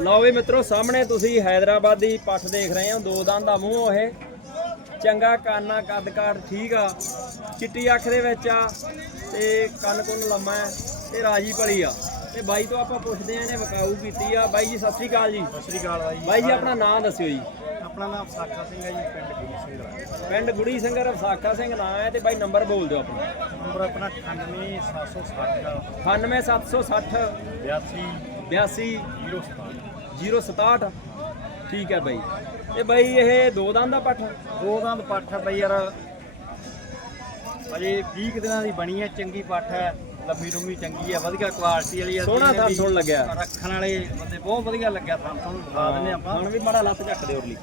ਲਓ ਵੀ ਮਿੱਤਰੋ ਸਾਹਮਣੇ ਤੁਸੀਂ ਹੈਦਰਾਬਾਦ ਦੀ ਪੱਠ ਦੇਖ ਰਹੇ ਹੋ ਦੋ ਦੰਦ ਦਾ ਮੂੰਹ ਇਹ। ਚੰਗਾ ਕਾਨਾ ਕੱਦ ਕਾਠ ਠੀਕ ਆ ਚਿੱਟੀ ਅੱਖ ਦੇ ਵਿੱਚ ਆ ਤੇ ਕੰਨ ਕੁੰਨ ਲੰਮਾ ਹੈ ਤੇ ਰਾਜੀ ਭਲੀ ਆ। ਤੇ ਬਾਈ ਤੋਂ ਆਪਾਂ ਪੁੱਛਦੇ ਆਂ ਇਹਨੇ ਵਕਾਊ ਕੀਤੀ ਆ। ਬਾਈ ਜੀ ਸਤਿ ਸ੍ਰੀ ਅਕਾਲ ਜੀ। ਸਤਿ ਸ੍ਰੀ ਅਕਾਲ ਬਾਈ ਬਾਈ ਜੀ ਆਪਣਾ ਨਾਮ ਦੱਸਿਓ ਜੀ। ਆਪਣਾ ਨਾਮ ਸਾਖਾ ਸਿੰਘ ਹੈ ਜੀ ਪਿੰਡ ਗੁਰੂ ਸਿੰਘ ਦਾ। ਪਿੰਡ ਗੁੜੀ ਸਿੰਘ ਰਫਸਾਖਾ ਸਿੰਘ ਨਾਂ ਹੈ ਤੇ ਬਾਈ ਨੰਬਰ ਬੋਲ ਦਿਓ ਆਪਣਾ। ਨੰਬਰ ਆਪਣਾ 98760 98760 82 82 07 067 ਠੀਕ ਹੈ ਬਾਈ। ਤੇ ਬਾਈ ਇਹ ਦੋ ਦੰਦ ਦਾ ਪੱਠ? ਦੋ ਦੰਦ ਪੱਠ ਹੈ ਬਈ ਯਾਰ। ਅਜੇ 20 ਕੁ ਦਿਨਾਂ ਦੀ ਬਣੀ ਹੈ ਚੰਗੀ ਪੱਠ ਹੈ। ਲੰਮੀ ਲੰਮੀ ਚੰਗੀ ਹੈ ਵਧੀਆ ਕੁਆਲਿਟੀ ਵਾਲੀ ਹੈ ਸੋਹਣਾ ਥਣ ਸੁਣ ਲੱਗਿਆ। ਰੱਖਣ ਵਾਲੇ ਬੰਦੇ ਬਹੁਤ ਵਧੀਆ ਲੱਗਿਆ ਥਾਂ ਤੁਹਾਨੂੰ ਦਿਖਾ ਦਿੰਦੇ ਆਪਾਂ। ਹੁਣ ਵੀ ਮਾੜਾ ਲੱਤ ਚੱਕ ਦੇ ਉਰਲੀ।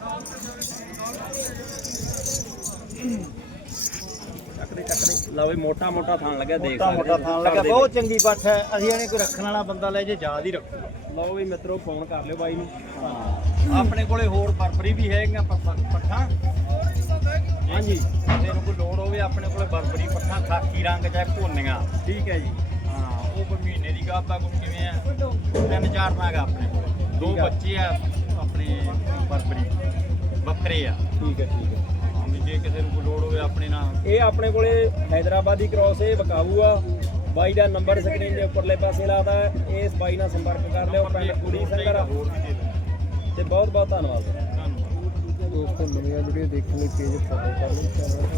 ਚੱਕ ਦੇ ਚੱਕ ਦੇ। ਲਓ ਵੀ ਮੋਟਾ ਮੋਟਾ ਥਾਂ ਲੱਗਿਆ ਦੇਖ ਮੋਟਾ ਥਾਂ ਬਹੁਤ ਚੰਗੀ ਪੱਠ ਹੈ। ਅਸੀਂ ਇਹਨੇ ਕੋਈ ਰੱਖਣ ਵਾਲਾ ਬੰਦਾ ਲੈ ਜੇ ਯਾਦ ਹੀ ਰੱਖੂਗਾ। ਲਓ ਵੀ ਮਿੱਤਰੋ ਫੋਨ ਕਰ ਲਿਓ ਬਾਈ ਨੂੰ। ਹਾਂ। ਆਪਣੇ ਕੋਲੇ ਹੋਰ ਬਰਬਰੀ ਵੀ ਹੈਗੀਆਂ ਪੱਠਾਂ। ਹਾਂਜੀ। ਕਿਸੇ ਨੂੰ ਕੋਈ ਲੋੜ ਹੋਵੇ ਆਪਣੇ ਕੋਲੇ ਬਰਬਰੀ ਪੱਠਾਂ ਖਾਕੀ ਰੰਗ ਜਾਂ ਭੋਨੀਆਂ। ਠੀਕ ਹੈ ਜੀ। ਹਾਂ ਉਹ ਕੋਈ ਮਹੀਨੇ ਦੀ ਗਾਬਾ ਕੋਈ ਕਿਵੇਂ ਆ? ਤਿੰਨ ਚਾਰ ਨਾਗ ਆ ਆਪਣੇ ਕੋਲੇ। ਦੋ ਆ। ਬੱਚੇ ਆ ਆਪਣੇ ਬਰਬਰੀ ਬੱਕਰੇ ਆ। ਠੀਕ ਹੈ ਠੀਕ ਹੈ। ਜੇ ਕਿਸੇ ਨੂੰ ਕੋਈ ਲੋੜ ਹੋਵੇ ਆਪਣੇ ਨਾਲ। ਇਹ ਆਪਣੇ ਕੋਲੇ ਹੈਦਰਾਬਾਦੀ ਕ੍ਰੋਸ ਇਹ ਵਕਾਊ ਆ। ਬਾਈ ਦਾ ਨੰਬਰ ਸਕਰੀਨ ਦੇ ਉੱਪਰਲੇ ਪਾਸੇ ਲਾਦਾ ਹੈ। ਇਸ ਬਾਈ ਨਾਲ ਸੰਪਰਕ ਕਰ ਲਿਓ ਪਿੰਡ ਕੁੜੀ ਸੰਗਰ। ਤੇ ਬਹੁਤ ਬਹੁਤ ਧੰਨਵਾਦ। ਧੰਨਵਾਦ। ਦੋਸਤੋ ਨਵੀਆਂ ਵੀਡੀਓ ਦੇਖਣ ਲਈ ਪੇਜ ਫੋਲੋ ਕਰ ਲਓ ਚੈਨਲ